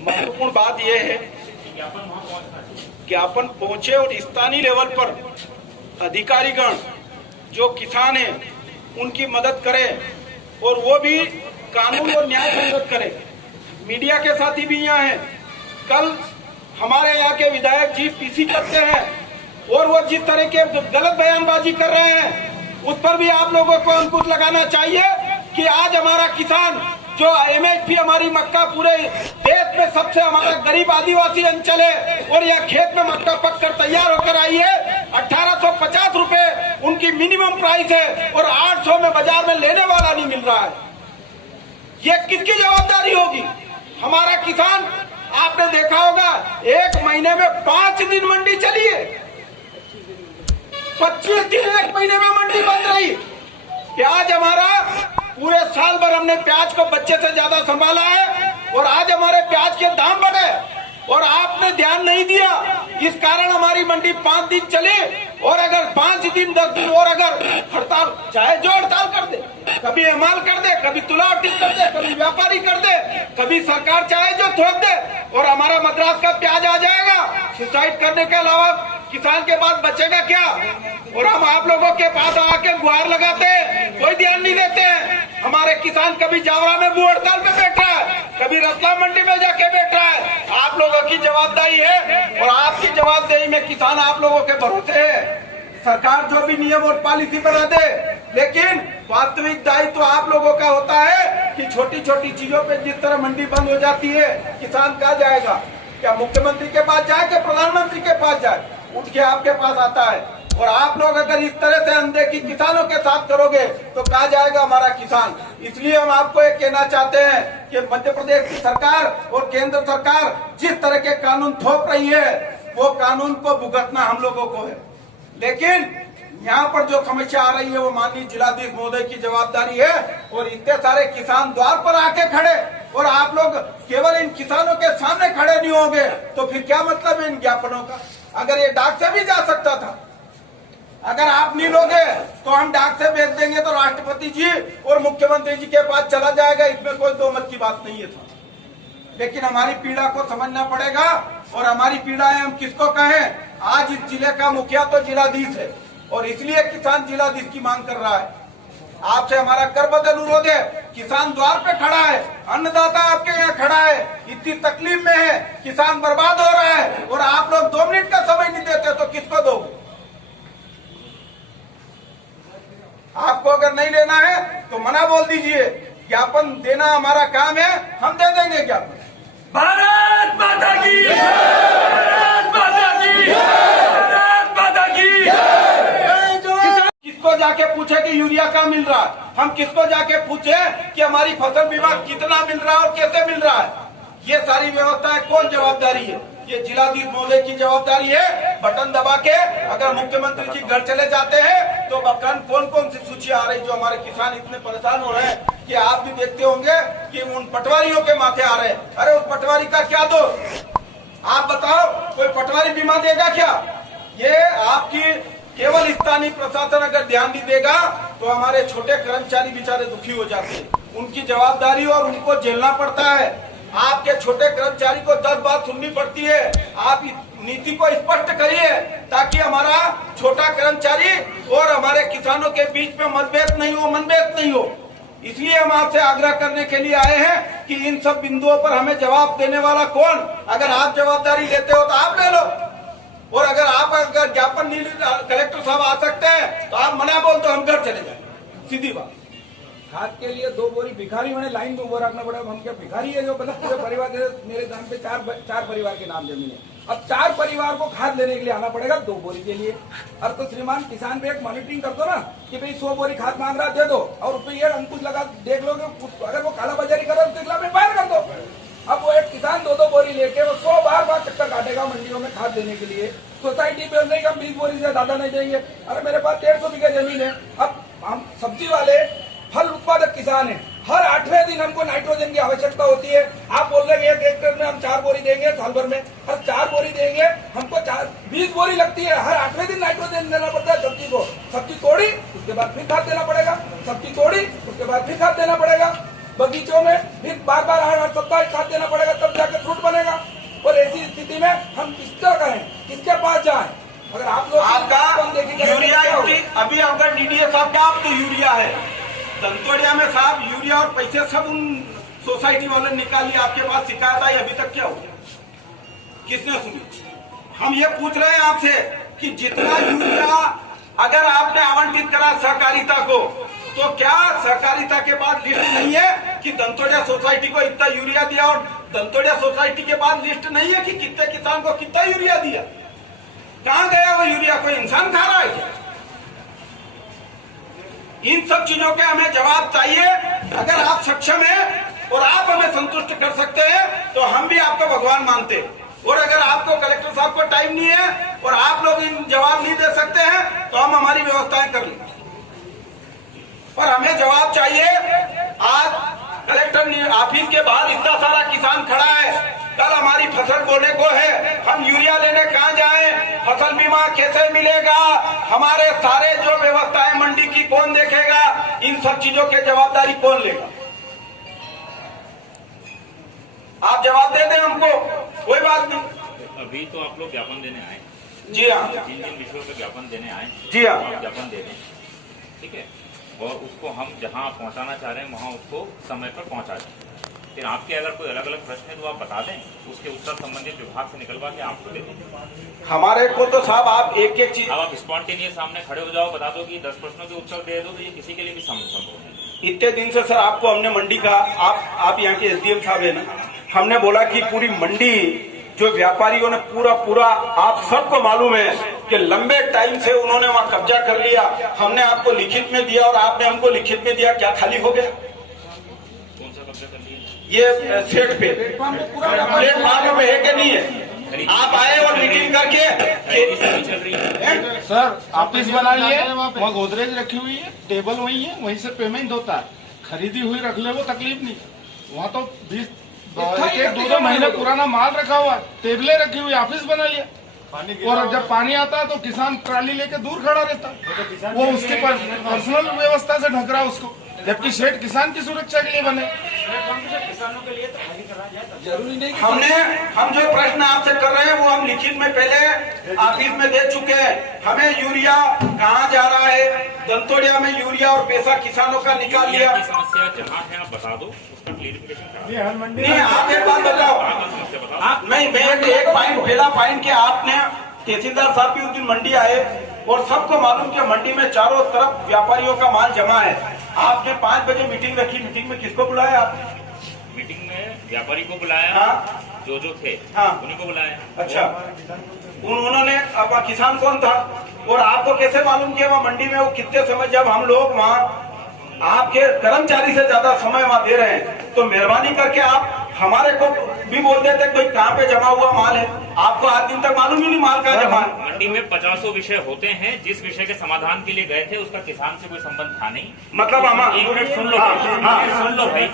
महत्वपूर्ण बात यह है ज्ञापन पहुंचे और स्थानीय लेवल पर अधिकारीगण जो किसान हैं उनकी मदद करें और वो भी कानून और न्याय संगत करें। मीडिया के साथी भी यहाँ हैं। कल हमारे यहाँ के विधायक जी पीसी करते हैं और वो जिस तरह के गलत बयानबाजी कर रहे हैं उस पर भी आप लोगों को अंकुश लगाना चाहिए कि आज हमारा किसान जो एमएसपी हमारी मक्का पूरे देश में सबसे हमारा गरीब आदिवासी अंचल है और यह खेत में मक्का पककर तैयार होकर आई है। 1850 रुपए उनकी मिनिमम प्राइस है और 800 में बाजार में लेने वाला नहीं मिल रहा है। ये किसकी जवाबदारी होगी? हमारा किसान, आपने देखा होगा एक महीने में 5 दिन मंडी चली है, 25 दिन एक महीने में मंडी बंद रही। प्याज हमारा पूरे साल भर हमने प्याज को बच्चे से ज्यादा संभाला है और आज हमारे प्याज के दाम बढ़े और आपने ध्यान नहीं दिया। इस कारण हमारी मंडी 5 दिन चली और अगर 5 दिन 10 दिन और अगर हड़ताल, चाहे जो हड़ताल कर दे, कभी एमाल कर दे, कभी तुलावटी कर दे, कभी व्यापारी कर दे, कभी सरकार चाहे जो थोक दे और हमारा मद्रास का प्याज आ जाएगा। सुसाइड करने के अलावा किसान के पास बचेगा क्या? और हम आप लोगों के पास आके गुहार लगाते हैं, कोई ध्यान नहीं देते हैं। हमारे किसान कभी जावरा में भू हड़ताल पे बैठ रहा है, कभी रतलाम मंडी में जाके बैठ रहा है। आप लोगों की जवाबदेही है और आपकी जवाबदेही में किसान आप लोगों के भरोसे है। सरकार जो भी नियम और पॉलिसी बना दे, लेकिन वास्तविक दायित्व तो आप लोगों का होता है कि छोटी छोटी चीजों पे जिस तरह मंडी बंद हो जाती है, किसान कहाँ जाएगा? क्या मुख्यमंत्री के पास जाए, क्या प्रधानमंत्री के पास जाए? उठ के आपके पास आता है। और आप लोग अगर इस तरह से अनदेखी किसानों के साथ करोगे तो कहाँ जाएगा हमारा किसान? इसलिए हम आपको एक कहना चाहते हैं कि मध्य प्रदेश की सरकार और केंद्र सरकार जिस तरह के कानून थोप रही है वो कानून को भुगतना हम लोगों को है। लेकिन यहाँ पर जो समस्या आ रही है वो माननीय जिलाधीश महोदय की जवाबदारी है और इतने सारे किसान द्वार पर आके खड़े और आप लोग केवल इन किसानों के सामने खड़े नहीं होंगे तो फिर क्या मतलब है इन ज्ञापनों का? अगर ये डाक से भी जा सकता था, अगर आप नहीं लोगे तो हम डाक से भेज देंगे तो राष्ट्रपति जी और मुख्यमंत्री जी के पास चला जाएगा। इसमें कोई दो मत की बात नहीं है था। लेकिन हमारी पीड़ा को समझना पड़ेगा और हमारी पीड़ाएं हम किसको कहें? आज इस जिले का मुखिया तो जिलाधीश है और इसलिए किसान जिलाधीश की मांग कर रहा है। आपसे हमारा करबद्ध अनुरोध है, किसान द्वार पे खड़ा है, अन्नदाता आपके यहाँ खड़ा है, इतनी तकलीफ में है, किसान बर्बाद हो रहा है और आप लोग 2 मिनट का समय नहीं देते तो किसको दोगे? आपको अगर नहीं लेना है तो मना बोल दीजिए। ज्ञापन देना हमारा काम है, हम दे देंगे ज्ञापन। भारत माता की, भारत माता की, भारत माता की। किसको जाके पूछे कि यूरिया कहाँ मिल रहा है? हम किसको जाके पूछे कि हमारी फसल बीमा कितना मिल रहा है और कैसे मिल रहा है? ये सारी व्यवस्था है, कौन जवाबदारी है? ये जिलाधीश महोदय की जवाबदारी है। बटन दबा के अगर मुख्यमंत्री जी घर चले जाते हैं तो कौन कौन सी सूची आ रही जो हमारे किसान इतने परेशान हो रहे हैं कि आप भी देखते होंगे कि उन पटवारियों के माथे आ रहे हैं। अरे उस पटवारी का क्या दोष? आप बताओ, कोई पटवारी बीमा देगा क्या? ये आपकी केवल स्थानीय प्रशासन अगर ध्यान नहीं देगा तो हमारे छोटे कर्मचारी बेचारे दुखी हो जाते हैं। उनकी जवाबदारी और उनको झेलना पड़ता है। आपके छोटे कर्मचारी को 10 बात सुननी पड़ती है। आप नीति को स्पष्ट करिए ताकि हमारा छोटा कर्मचारी और हमारे किसानों के बीच में मतभेद नहीं हो, मनभेद नहीं हो। इसलिए हम आपसे आग्रह करने के लिए आए हैं कि इन सब बिंदुओं पर हमें जवाब देने वाला कौन? अगर आप जवाबदारी लेते हो तो आप ले लो और अगर ज्ञापन नहीं, कलेक्टर साहब आ सकते हैं तो आप मना बोल दो, हम घर चले जाए। सीधी बात। खाद के लिए 2 बोरी भिखारी मैंने लाइन में उभा रखना पड़ा। हम क्या भिखारी है जो मतलब पूरे परिवार के मेरे नाम पे चार परिवार के नाम जमीन है। अब 4 परिवार को खाद लेने के लिए आना पड़ेगा 2 बोरी के लिए। अब तो श्रीमान किसान पे एक मॉनिटरिंग कर दो ना कि भाई 100 बोरी खाद मांग रहा दे दो और उस पर ये अंकुश लगा देख लो कि अगर वो काला बाजारी करे तो खिलाफ फायर कर दो। अब वो एक किसान 2-2 बोरी लेके वो 100 बार चक्कर काटेगा मंडियों में खाद देने के लिए। सोसाइटी पे नहीं, हम 20 बोरी से ज्यादा नहीं देंगे। अरे मेरे पास 150 बीघा जमीन है। अब हम सब्जी वाले फल उत्पादक किसान है, हर 8वें दिन हमको नाइट्रोजन की आवश्यकता होती है। आप बोल रहे हैं 1 हेक्टेयर में हम 4 बोरी देंगे साल भर में, हर 4 बोरी देंगे हमको 20 बोरी लगती है। हर 8वें दिन नाइट्रोजन देना पड़ता है सब्जी को। सब्जी तोड़ी उसके बाद फिर खाद देना पड़ेगा, सब्जी तोड़ी उसके बाद फिर खाद देना पड़ेगा। बगीचों में फिर बार बार 8-8 सप्ताह खाद देना पड़ेगा, तब जाके फ्रूट बनेगा। पर्याप्त यूरिया है। दंतोड़िया में साहब यूरिया और पैसे सब उन सोसाइटी वाले निकाल लिया, आपके पास शिकायत आई, अभी तक क्या हो गया, किसने सुनी? हम ये पूछ रहे हैं आपसे कि जितना यूरिया अगर आपने आवंटित करा सहकारिता को, तो क्या सहकारिता के बाद लिस्ट नहीं है कि दंतोड़िया सोसाइटी को इतना यूरिया दिया, और दंतोड़िया सोसाइटी के बाद लिस्ट नहीं है कि कितने किसान को कितना यूरिया दिया? कहां गया वो यूरिया? कोई इंसान खा रहा है क्या? इन सब चीजों के हमें जवाब चाहिए। अगर आप सक्षम हैं और आप हमें संतुष्ट कर सकते हैं तो हम भी आपको भगवान मानते हैं। और अगर आपको कलेक्टर साहब को टाइम नहीं है और आप लोग इन जवाब नहीं दे सकते हैं तो हम हमारी व्यवस्थाएं कर लेंगे, पर हमें जवाब चाहिए। आज कलेक्टर ऑफिस के बाहर इतना सारा किसान खड़ा है, कल हमारी फसल बोने को है, हम यूरिया लेने कहाँ जाएं, फसल बीमा कैसे मिलेगा, हमारे सारे जो व्यवस्थाएं मंडी की कौन देखेगा, इन सब चीजों की जवाबदारी कौन लेगा? आप जवाब दे दें हमको, कोई बात नहीं। अभी तो आप लोग ज्ञापन देने आए। जी हाँ, जिन विषयों पे ज्ञापन देने आए, जी हाँ, आप ज्ञापन दे दें, ठीक है, और उसको हम जहां पहुंचाना चाह रहे हैं वहां उसको समय पर पहुंचा दें। फिर आपके अगर कोई अलग अलग प्रश्न है तो आप बता दें, उसके उत्तर संबंधित विभाग से निकलवा के आपको दे दें। हमारे को तो साहब आप एक एक चीज, अब आप स्पॉन्टेनियस सामने खड़े हो जाओ, बता दो कि 10 प्रश्नों के उत्तर दे दो, तो ये किसी के लिए भी संभव नहीं। इतने दिन से सर आपको हमने मंडी का, आप यहाँ के एसडीएम साहब है ना, हमने बोला कि पूरी मंडी जो व्यापारियों ने पूरा आप सबको मालूम है कि लंबे टाइम से उन्होंने वहाँ कब्जा कर लिया। हमने आपको लिखित में दिया और आपने हमको लिखित में दिया, क्या खाली हो गया? कौन सा कब्जा कर लिया? ये सेट पे प्लेटफार्म पे है कि नहीं है? आप आए और मीटिंग करके चल रही है। सर ऑफिस बना लिए, वहाँ गोदरेज रखी हुई है, टेबल वही है, वहीं से पेमेंट होता है, खरीदी हुई रख ले वो तकलीफ नहीं। वहाँ तो 1-2 महीने पुराना माल रखा हुआ है, टेबलें रखी हुई, ऑफिस बना लिया, और जब पानी आता है तो किसान ट्राली लेके दूर खड़ा रहता है, वो उसकी पर्सनल व्यवस्था से ढक रहा है उसको, जबकि शेड किसान की सुरक्षा के लिए बने। किसानों के लिए तो खाली करा जाए, जरूरी नहीं। हम जो प्रश्न आपसे कर रहे हैं वो हम लिखित में पहले ऑफिस में दे चुके हैं। हमें यूरिया कहाँ जा रहा है, दंतोड़िया में यूरिया और पैसा किसानों का निकाल लिया। की समस्या जहाँ है आप बता दो, उसका क्लियरिफिकेशन नहीं, आप एक बात बताओ, आप नहीं, मैं एक पॉइंट, पहला पॉइंट कि आपने तहसीलदार साहब भी उस दिन मंडी आए और सबको मालूम कि मंडी में चारों तरफ व्यापारियों का माल जमा है। आपने 5 बजे मीटिंग रखी, मीटिंग में किसको बुलाया आपने? मीटिंग में व्यापारी को बुलाया, हाँ, जो थे, हाँ, उन्हीं को बुलाया। अच्छा, उन्होंने, अब किसान कौन था और आपको कैसे मालूम किया वहाँ मंडी में वो कितने समय, जब हम लोग वहाँ आपके कर्मचारी से ज्यादा समय वहाँ दे रहे हैं, तो मेहरबानी करके आप हमारे को भी बोल देते भाई कहाँ पे जमा हुआ माल है। आपको आज दिन तक मालूम ही नहीं माल कहाँ जमा है। मंडी में 50 विषय होते हैं, जिस विषय के समाधान के लिए गए थे उसका किसान से कोई संबंध था नहीं। मतलब हम एक मिनट सुन लो, सुन लो भाई।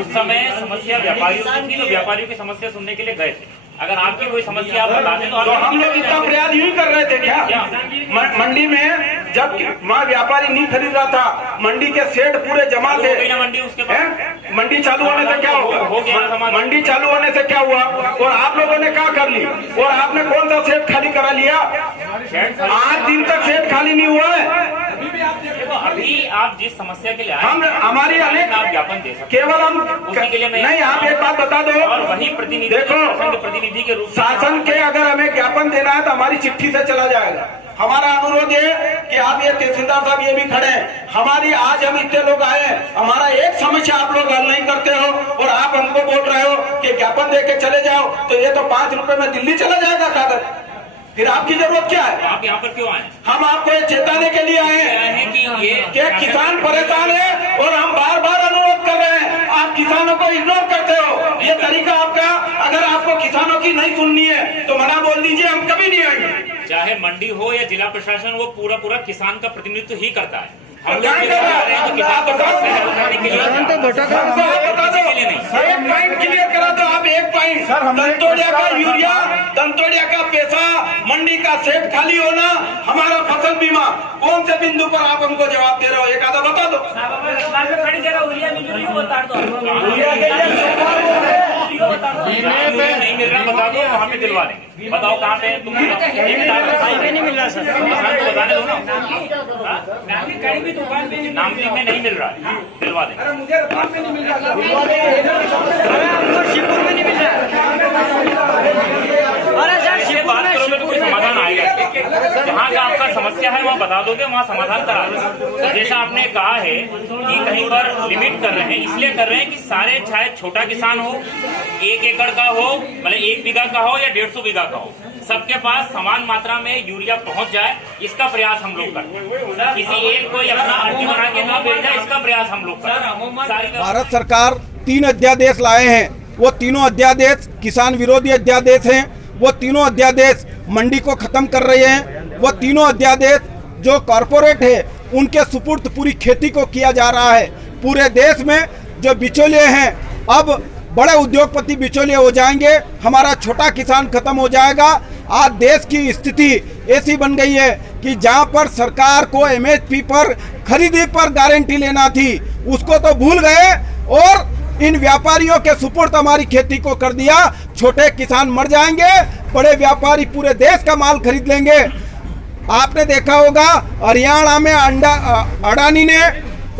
उस समय समस्या व्यापारियों की थी, तो व्यापारियों की समस्या सुनने के लिए गए थे। अगर आपकी कोई समस्या आप बता दें तो हम लोग इतना प्रयास यूं कर रहे थे क्या? मंडी में जब वहाँ व्यापारी नहीं खरीद रहा था, मंडी के सेठ पूरे जमा थे, मंडी उसके बाद मंडी चालू होने से क्या होगा? मंडी चालू होने से क्या हुआ? और आप लोगों ने क्या कर ली? और आपने कौन सा सेट खाली करा लिया? 8 दिन तक सेट खाली नहीं हुआ है। अभी आप जिस समस्या के लिए हम हमारी अनेक आप ज्ञापन दे सकते, केवल हम उसी के लिए नहीं, आप एक बात बता दो, और वही प्रतिनिधि, देखो प्रतिनिधि के रूप में शासन के अगर हमें ज्ञापन देना है तो हमारी चिट्ठी से चला जाएगा। हमारा अनुरोध है कि आप ये तहसीलदार साहब ये भी खड़े हैं, हमारी आज हम इतने लोग आए, हमारा एक समस्या आप लोग हल नहीं करते हो और आप हमको बोल रहे हो कि ज्ञापन दे के चले जाओ, तो ये तो 5 रुपए में दिल्ली चला जाएगा कागज। फिर आपकी जरूरत क्या है? आप यहाँ पर क्यों आए? हम आपको ये चेताने के लिए आए हैं कि किसान परेशान है और हम बार बार अनुरोध कर रहे हैं, आप किसानों को इग्नोर करते हो। ये तरीका आपका, अगर आपको किसानों की नहीं सुननी है तो मना बोल दीजिए, हम कभी नहीं आएंगे। चाहे मंडी हो या जिला प्रशासन, वो पूरा किसान का प्रतिनिधित्व ही करता है। हम क्या लोग कर रहा है? किसान को समस्या के लिए एक पॉइंट क्लियर करा दो आप, एक पॉइंट। दंतोड़िया का यूरिया, दंतोड़िया का पैसा, मंडी का सेट खाली होना, हमारा फसल बीमा, कौन से बिंदु पर आप हमको जवाब दे रहे हो? एक आधा बता दो। खड़ी जगह यूरिया मिली वो उतार दो। नहीं मिल रहा बता दो, वहाँ पे दिलवा देंगे। बताओ कहाँ पे है तुम? नहीं मिल रहा सर, बताने दो ना। नामलिंग में नहीं मिल रहा है, दिलवा देंगे। अरे मुझे रतलाम में नहीं मिल रहा सर, शिवपुर में नहीं मिल रहा। अरे सर इससे बात करोगे तो कोई समाधान आएगा? जहाँ का आपका समस्या है वहाँ बता दोगे, वहाँ समाधान करा दो। जैसा आपने कहा है कि कहीं पर लिमिट कर रहे हैं, इसलिए कर रहे हैं कि सारे, चाहे छोटा किसान हो, 1 एकड़ का हो, मतलब 1 बीघा का हो या 150 बीघा का हो, सबके पास समान मात्रा में यूरिया पहुंच जाए, इसका प्रयास हम लोग करते हैं। किसी एक को अपना अर्जी बना के ना भेजा, इसका प्रयास हम लोग करते हैं। भारत सरकार 3 अध्यादेश लाए हैं, वो तीनों अध्यादेश किसान विरोधी अध्यादेश हैं। वो तीनों अध्यादेश मंडी को खत्म कर रहे हैं। वो तीनों अध्यादेश जो कॉरपोरेट है उनके सुपुर्द पूरी खेती को किया जा रहा है। पूरे देश में जो बिचौलिए हैं, अब बड़े उद्योगपति बिचौलिए हो जाएंगे, हमारा छोटा किसान खत्म हो जाएगा। आज देश की स्थिति ऐसी बन गई है कि जहां पर सरकार को एमएसपी पर खरीदी पर गारंटी लेना थी, उसको तो भूल गए और इन व्यापारियों के सुपुर्द हमारी खेती को कर दिया। छोटे किसान मर जाएंगे, बड़े व्यापारी पूरे देश का माल खरीद लेंगे। आपने देखा होगा हरियाणा में अडानी ने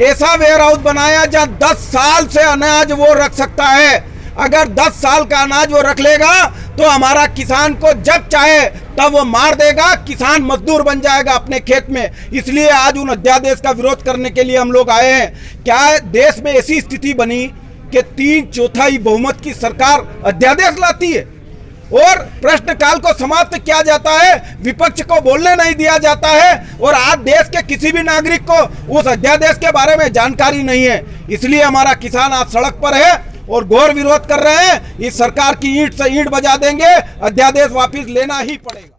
ऐसा वेयर हाउस बनाया जहां 10 साल से अनाज वो रख सकता है। अगर 10 साल का अनाज वो रख लेगा तो हमारा किसान को जब चाहे तब वो मार देगा, किसान मजदूर बन जाएगा अपने खेत में। इसलिए आज उन अध्यादेश का विरोध करने के लिए हम लोग आए हैं। क्या देश में ऐसी स्थिति बनी कि 3/4 बहुमत की सरकार अध्यादेश लाती है और प्रश्नकाल को समाप्त किया जाता है, विपक्ष को बोलने नहीं दिया जाता है, और आज देश के किसी भी नागरिक को उस अध्यादेश के बारे में जानकारी नहीं है। इसलिए हमारा किसान आज सड़क पर है और घोर विरोध कर रहे हैं। इस सरकार की ईंट से ईंट बजा देंगे, अध्यादेश वापस लेना ही पड़ेगा।